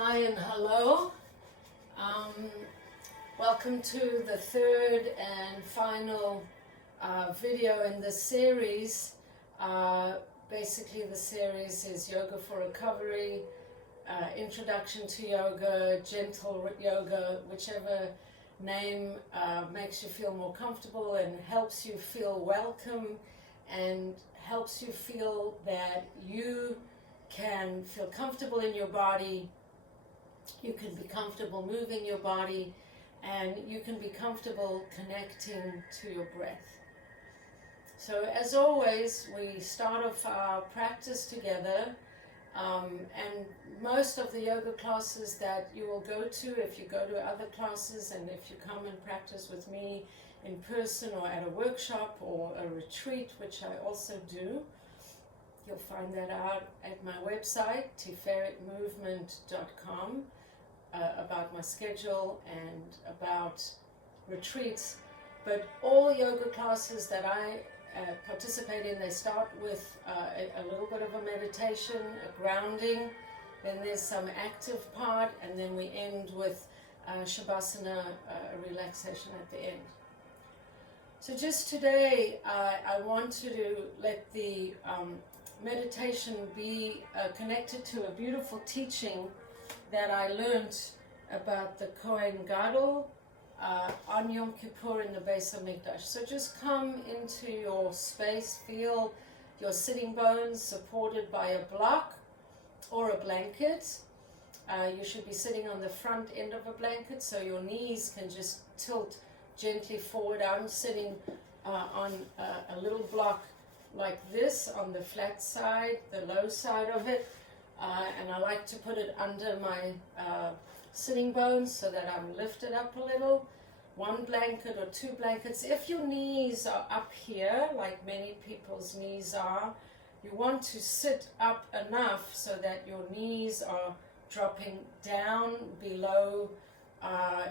Hi and hello. Welcome to the third and final video in this series. Basically the series is Yoga for Recovery, Introduction to Yoga, Gentle Yoga, whichever name makes you feel more comfortable and helps you feel welcome and helps you feel that you can feel comfortable in your body. You can be comfortable moving your body, and you can be comfortable connecting to your breath. So as always, we start off our practice together, and most of the yoga classes that you will go to, if you go to other classes and if you come and practice with me in person or at a workshop or a retreat, which I also do, you'll find that out at my website, tiferetmovement.com. About my schedule and about retreats. But all yoga classes that I participate in, they start with a little bit of a meditation, a grounding, then there's some active part, and then we end with Shavasana, a relaxation at the end. So just today I want to let the meditation be connected to a beautiful teaching that I learned about the Kohen Gadol on Yom Kippur in the Beis HaMikdash. So just come into your space, feel your sitting bones supported by a block or a blanket. You should be sitting on the front end of a blanket so your knees can just tilt gently forward. I'm sitting on a little block like this on the flat side, the low side of it. And I like to put it under my sitting bones so that I'm lifted up a little. One blanket or two blankets. If your knees are up here, like many people's knees are, you want to sit up enough so that your knees are dropping down below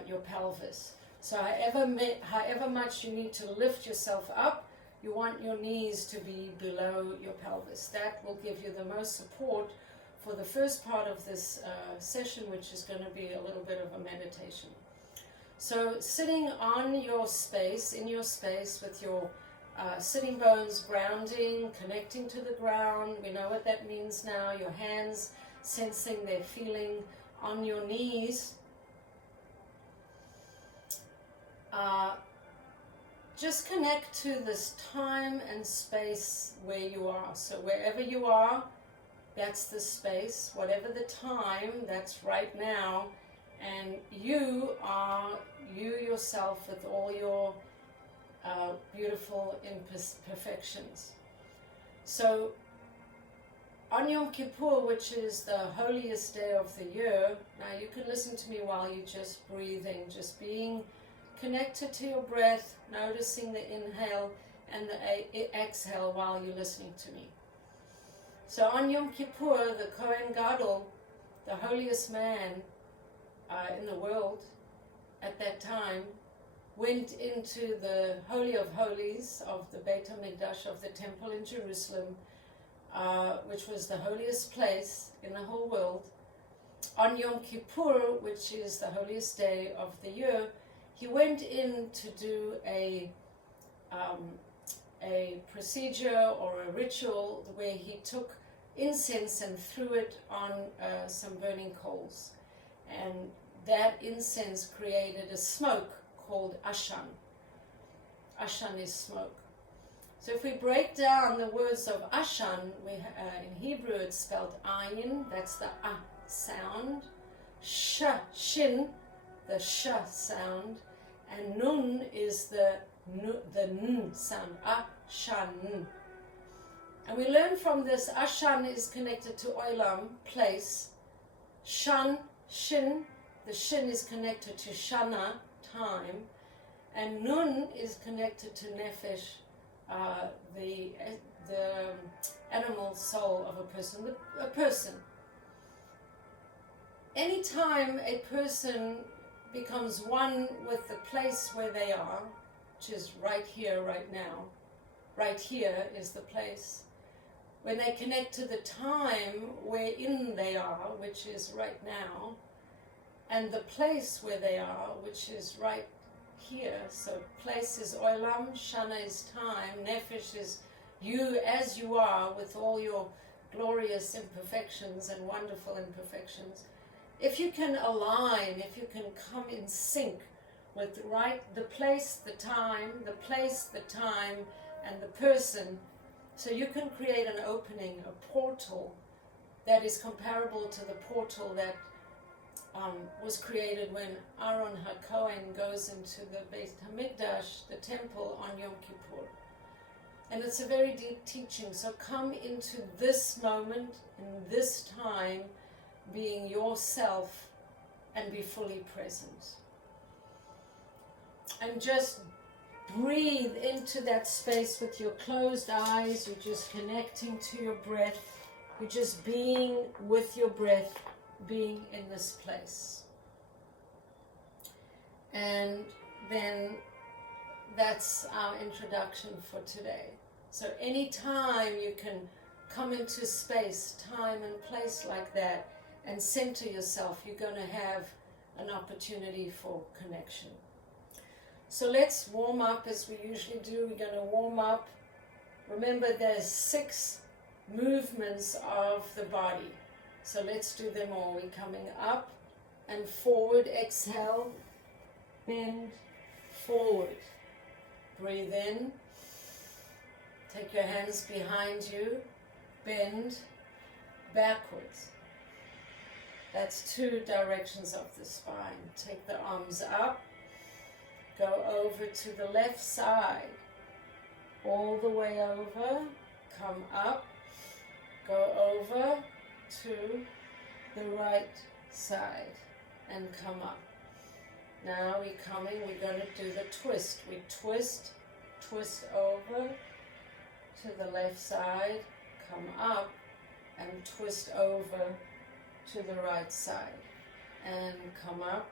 your pelvis. So however much you need to lift yourself up, you want your knees to be below your pelvis. That will give you the most support for the first part of this session, which is going to be a little bit of a meditation. So sitting on your space, in your space with your sitting bones grounding, connecting to the ground. We know what that means now. Your hands sensing their feeling on your knees. Just connect to this time and space where you are. So wherever you are, that's the space. Whatever the time, that's right now. And you are you yourself with all your beautiful imperfections. So on Yom Kippur, which is the holiest day of the year, now you can listen to me while you're just breathing, just being connected to your breath, noticing the inhale and the exhale while you're listening to me. So on Yom Kippur, the Kohen Gadol, the holiest man in the world at that time, went into the Holy of Holies of the Beit HaMikdash, of the temple in Jerusalem, which was the holiest place in the whole world. On Yom Kippur, which is the holiest day of the year, he went in to do a procedure or a ritual where he took incense and threw it on some burning coals. And that incense created a smoke called Ashan. Ashan is smoke. So if we break down the words of Ashan, in Hebrew it's spelled ayin, that's the A sound, shin, the sh sound, and nun is the n sound, Ashan. And we learn from this, Ashan is connected to Olam, place. Shan, Shin, the Shin is connected to Shana, time. And Nun is connected to Nefesh, the animal soul of a person. Anytime a person becomes one with the place where they are, which is right here, right now, right here is the place. when they connect to the time wherein they are, which is right now, and the place where they are, which is right here. So place is olam, shana is time, nefesh is you as you are with all your glorious imperfections and wonderful imperfections. If you can align, if you can come in sync with the place, the time, and the person, so you can create an opening, a portal that is comparable to the portal that was created when Aaron HaKohen goes into the Beit HaMikdash, the temple, on Yom Kippur. And it's a very deep teaching. So come into this moment, in this time, being yourself and be fully present. And just breathe into that space with your closed eyes. You're just connecting to your breath. You're just being with your breath, being in this place. And then that's our introduction for today. So anytime you can come into space, time and place like that and center yourself, you're going to have an opportunity for connection. So let's warm up as we usually do. We're going to warm up. Remember, there's 6 movements of the body. So let's do them all. We're coming up and forward. Exhale. Bend forward. Breathe in. Take your hands behind you. Bend backwards. That's 2 directions of the spine. Take the arms up. Go over to the left side. All the way over. Come up. Go over to the right side and come up. Now we're going to do the twist. We twist over to the left side, come up, and twist over to the right side, and come up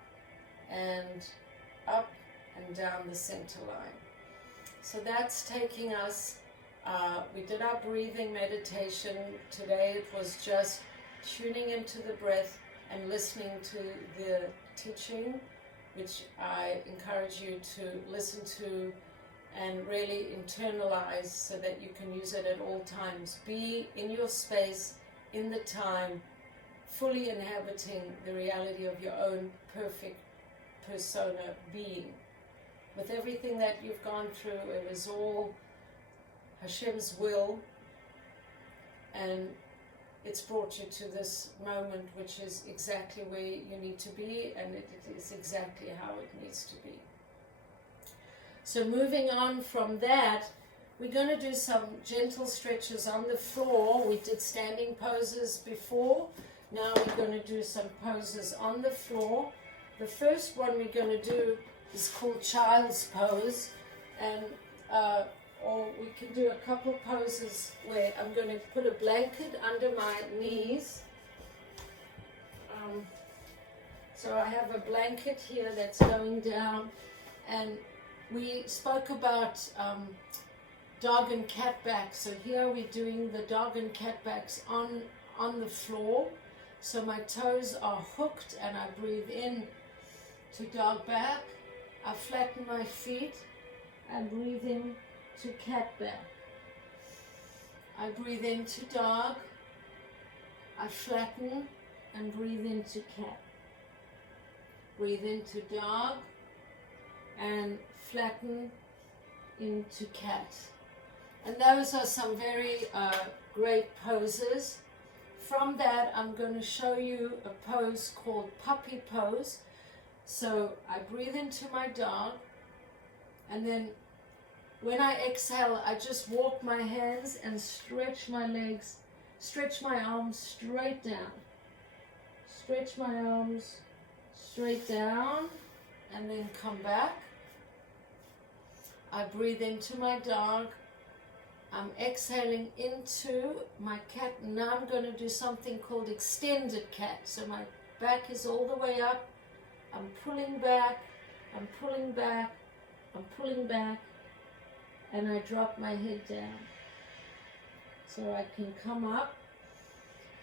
and down the center line. So that's taking us, we did our breathing meditation. Today it was just tuning into the breath and listening to the teaching, which I encourage you to listen to and really internalize so that you can use it at all times. Be in your space, in the time, fully inhabiting the reality of your own perfect persona being. With everything that you've gone through, it is all Hashem's will, and it's brought you to this moment, which is exactly where you need to be, and it is exactly how it needs to be. So moving on from that, we're going to do some gentle stretches on the floor. We did standing poses before. Now we're going to do some poses on the floor. The first one we're going to do is called child's pose, and or we can do a couple poses where I'm going to put a blanket under my knees. So I have a blanket here that's going down, and we spoke about dog and cat backs. So here we're doing the dog and cat backs on the floor. So my toes are hooked and I breathe in to dog back. I flatten my feet and breathe in to cat back. I breathe into dog. I flatten and breathe into cat. Breathe into dog and flatten into cat. And those are some very great poses. From that, I'm going to show you a pose called puppy pose. So I breathe into my dog, and then when I exhale, I just walk my hands and stretch my legs, stretch my arms straight down. Stretch my arms straight down, and then come back. I breathe into my dog. I'm exhaling into my cat. Now I'm going to do something called extended cat. So my back is all the way up. I'm pulling back, I'm pulling back, I'm pulling back, and I drop my head down. So I can come up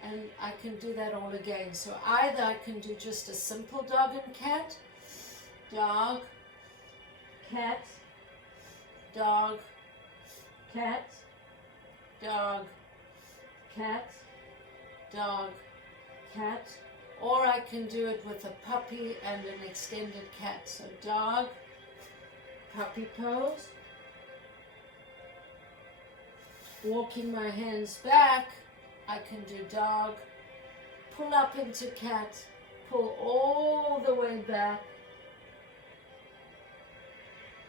and I can do that all again. So either I can do just a simple dog and cat, dog, cat, dog, cat, dog, cat, dog, cat, or I can do it with a puppy and an extended cat. So dog, puppy pose, walking my hands back, I can do dog, pull up into cat, pull all the way back.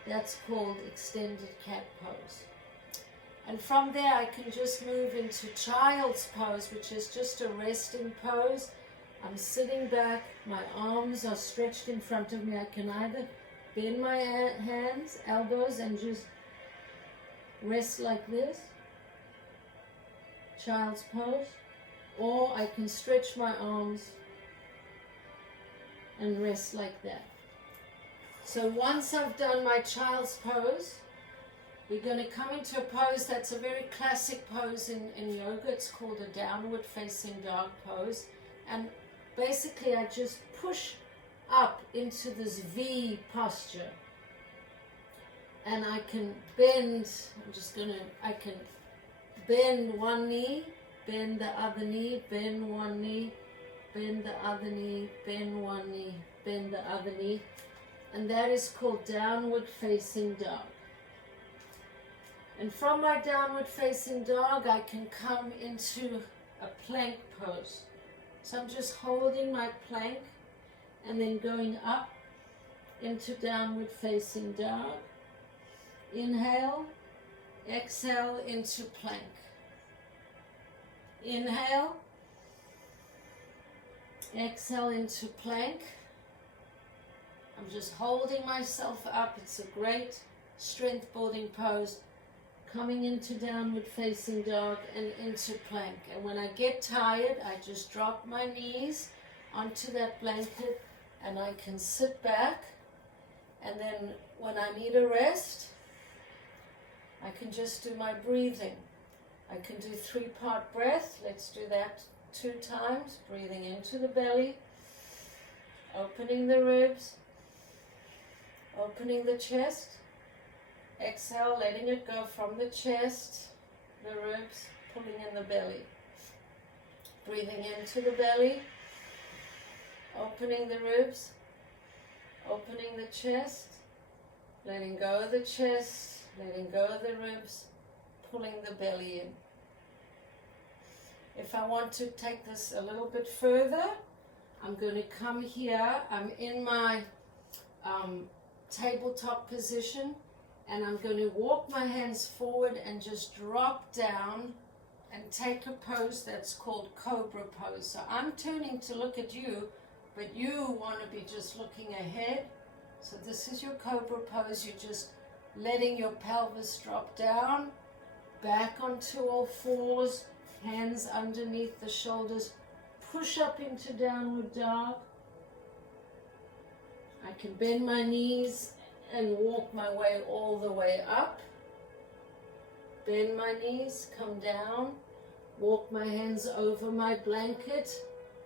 That's called extended cat pose. And from there I can just move into child's pose, which is just a resting pose. I'm sitting back, my arms are stretched in front of me. I can either bend my hands, elbows, and just rest like this, child's pose, or I can stretch my arms and rest like that. So once I've done my child's pose, we're going to come into a pose that's a very classic pose in yoga. It's called a downward facing dog pose. And basically I just push up into this V posture. And I can bend, I can bend one knee, bend the other knee, bend one knee, bend the other knee, bend one knee, bend the other knee. And that is called downward facing dog. And from my downward facing dog, I can come into a plank pose. So I'm just holding my plank and then going up into downward facing dog. Inhale, exhale into plank. Inhale, exhale into plank. I'm just holding myself up. It's a great strength building pose. Coming into downward facing dog and into plank. And when I get tired, I just drop my knees onto that blanket and I can sit back. And then when I need a rest, I can just do my breathing. I can do 3-part breath. Let's do that 2 times. Breathing into the belly, opening the ribs, opening the chest. Exhale, letting it go from the chest, the ribs, pulling in the belly. Breathing into the belly, opening the ribs, opening the chest, letting go of the chest, letting go of the ribs, pulling the belly in. If I want to take this a little bit further, I'm going to come here. I'm in my tabletop position. And I'm going to walk my hands forward and just drop down and take a pose that's called Cobra Pose. So I'm turning to look at you, but you want to be just looking ahead. So this is your Cobra Pose. You're just letting your pelvis drop down, back onto all fours, hands underneath the shoulders. Push up into downward dog. I can bend my knees and walk my way all the way up. Bend my knees, come down, walk my hands over my blanket.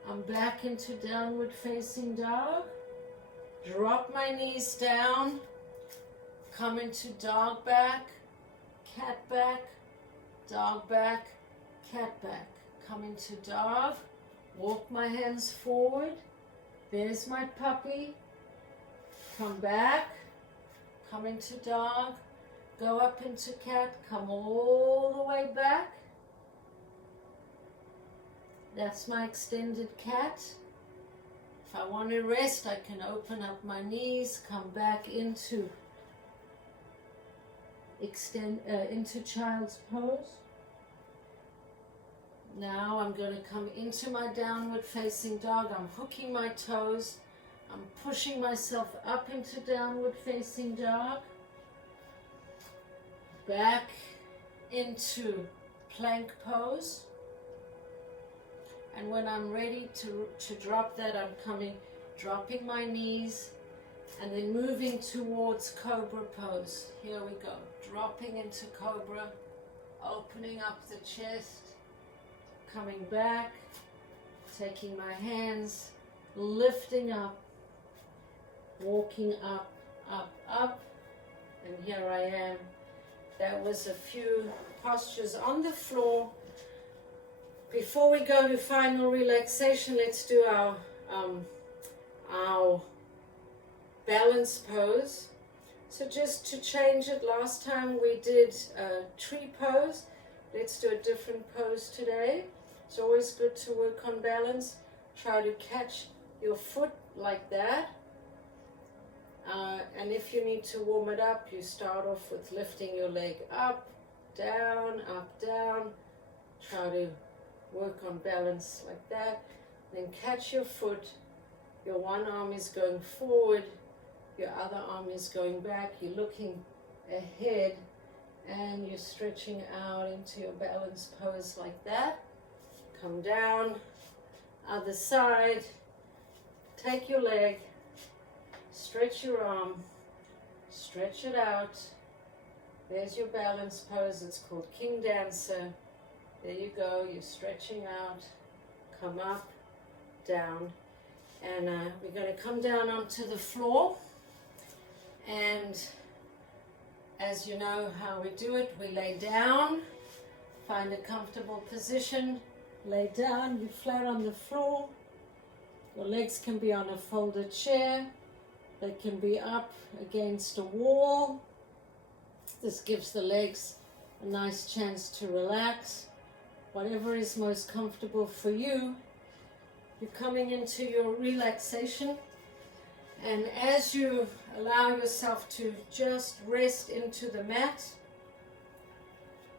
I'm back into downward facing dog. Drop my knees down, come into dog back, cat back, dog back, cat back. Come into dog, walk my hands forward. There's my puppy. Come back. Come into dog, go up into cat, come all the way back. That's my extended cat. If I want to rest, I can open up my knees, come back into child's pose. Now I'm going to come into my downward facing dog. I'm hooking my toes. I'm pushing myself up into downward facing dog, back into plank pose, and when I'm ready to drop that, I'm dropping my knees and then moving towards Cobra Pose. Here we go, dropping into Cobra, opening up the chest, coming back, taking my hands, lifting up, walking up, up, up, and here I am. That was a few postures on the floor. Before we go to final relaxation, let's do our balance pose. So just to change it, last time we did a tree pose. Let's do a different pose today. It's always good to work on balance. Try to catch your foot like that. And if you need to warm it up, you start off with lifting your leg up, down, up, down. Try to work on balance like that. Then catch your foot. Your one arm is going forward. Your other arm is going back. You're looking ahead and you're stretching out into your balance pose like that. Come down, other side. Take your leg, stretch your arm, stretch it out. There's your balance pose. It's called King Dancer. There you go. You're stretching out. Come up, down. And we're going to come down onto the floor. And as you know how we do it, we lay down, find a comfortable position, lay down, you're flat on the floor. Your legs can be on a folded chair. They can be up against a wall. This gives the legs a nice chance to relax. Whatever is most comfortable for you. You're coming into your relaxation. And as you allow yourself to just rest into the mat,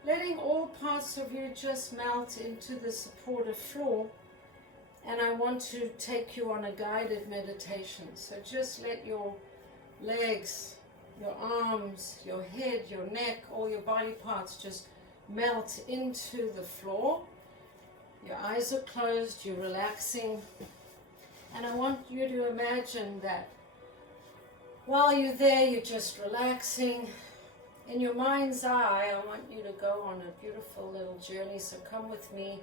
letting all parts of you just melt into the supportive floor. And I want to take you on a guided meditation. So just let your legs, your arms, your head, your neck, all your body parts just melt into the floor. Your eyes are closed, you're relaxing. And I want you to imagine that while you're there, you're just relaxing. In your mind's eye, I want you to go on a beautiful little journey. So come with me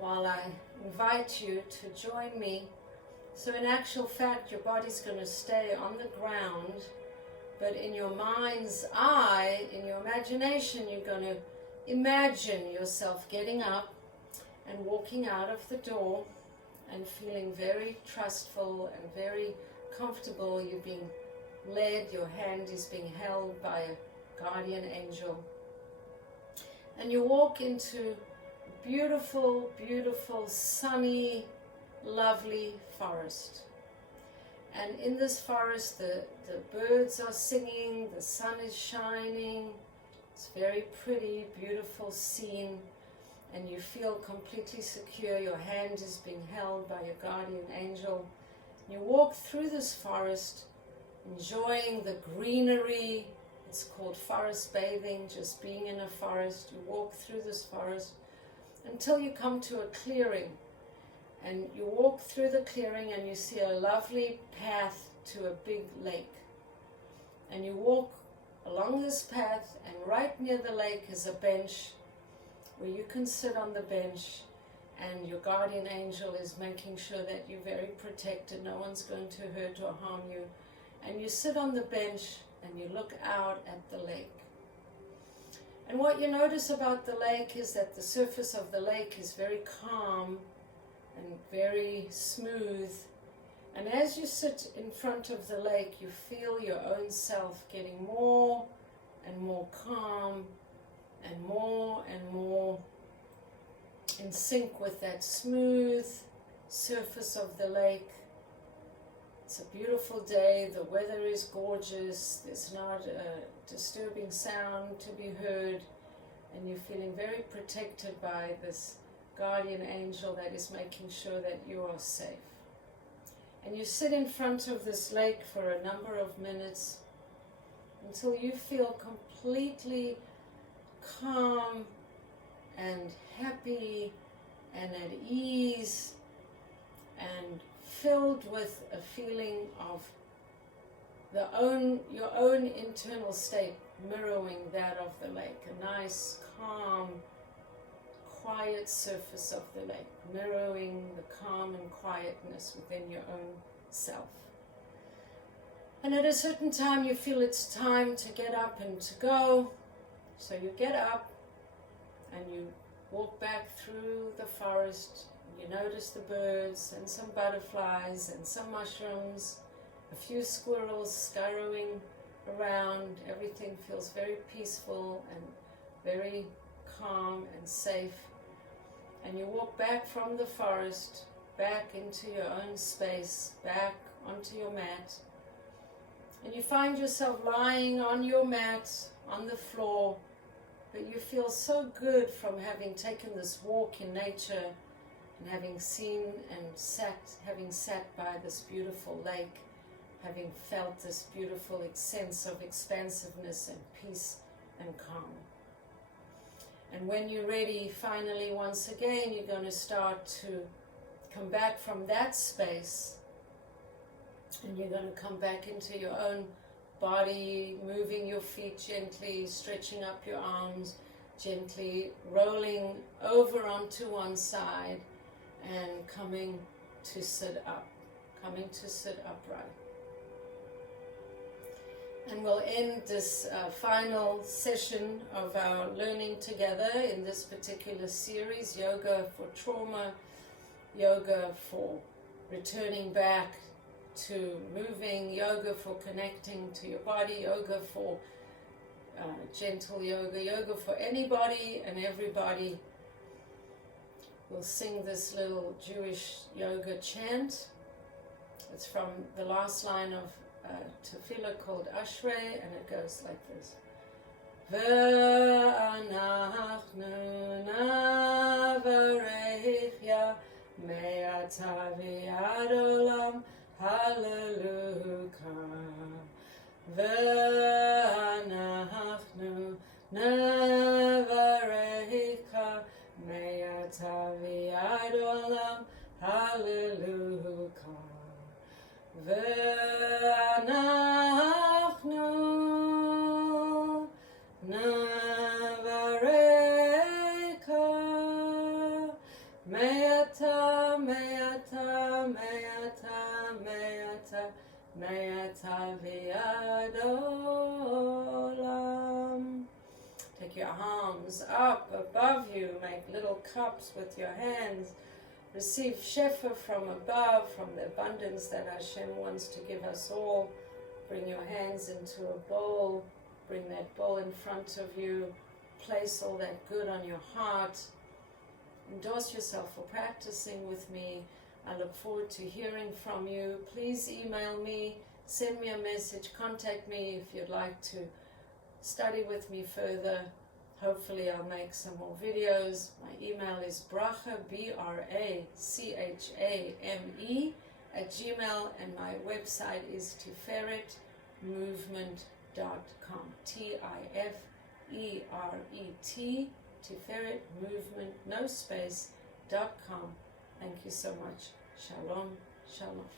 while I invite you to join me. So in actual fact, your body's going to stay on the ground. But in your mind's eye, in your imagination, you're going to imagine yourself getting up and walking out of the door and feeling very trustful and very comfortable. You're being led, your hand is being held by a guardian angel. And you walk into a beautiful, beautiful, sunny, lovely forest. And in this forest, the birds are singing, the sun is shining. It's very pretty, beautiful scene. And you feel completely secure. Your hand is being held by your guardian angel. You walk through this forest, enjoying the greenery. It's called forest bathing, just being in a forest. You walk through this forest until you come to a clearing. And you walk through the clearing and you see a lovely path to a big lake. And you walk along this path, and right near the lake is a bench where you can sit on the bench, and your guardian angel is making sure that you're very protected. No one's going to hurt or harm you. And you sit on the bench and you look out at the lake. And what you notice about the lake is that the surface of the lake is very calm and very smooth. And as you sit in front of the lake, you feel your own self getting more and more calm and more in sync with that smooth surface of the lake. It's a beautiful day, the weather is gorgeous, there's not a disturbing sound to be heard, and you're feeling very protected by this guardian angel that is making sure that you are safe. And you sit in front of this lake for a number of minutes until you feel completely calm and happy and at ease and filled with a feeling of your own internal state mirroring that of the lake, a nice, calm, quiet surface of the lake, mirroring the calm and quietness within your own self. And at a certain time you feel it's time to get up and to go, so you get up and you walk back through the forest. You notice the birds and some butterflies and some mushrooms, a few squirrels scurrying around. Everything feels very peaceful and very calm and safe. And you walk back from the forest, back into your own space, back onto your mat. And you find yourself lying on your mat, on the floor, but you feel so good from having taken this walk in nature and having seen and having sat by this beautiful lake, having felt this beautiful sense of expansiveness and peace and calm. And when you're ready, finally, once again, you're going to start to come back from that space, and you're going to come back into your own body, moving your feet gently, stretching up your arms, gently rolling over onto one side and coming to sit up, coming to sit upright. And we'll end this final session of our learning together in this particular series, Yoga for Trauma, Yoga for returning back to moving, yoga for connecting to your body, yoga for gentle yoga, yoga for anybody and everybody. We'll sing this little Jewish yoga chant. It's from the last line of Tefillah called Ashrei, and it goes like this. Ve'anachnu navarech ya me'ata v'yad olam hallelujah. Ve'anachnu navarech ya me'ata v'yad olam hallelujah. Ve'anachnu navarecha me'ata, me'ata, me'ata, me'ata, me'ata v'yad olam. Take your arms up above you, make little cups with your hands. Receive Shefa from above, from the abundance that Hashem wants to give us all. Bring your hands into a bowl. Bring that bowl in front of you. Place all that good on your heart. Endorse yourself for practicing with me. I look forward to hearing from you. Please email me, send me a message, contact me if you'd like to study with me further. Hopefully I'll make some more videos. My email is bracha, BRACHAME @gmail, and my website is tiferetmovement.com. TIFERET, Tiferet Movement, no space, .com. Thank you so much. Shalom, shalom.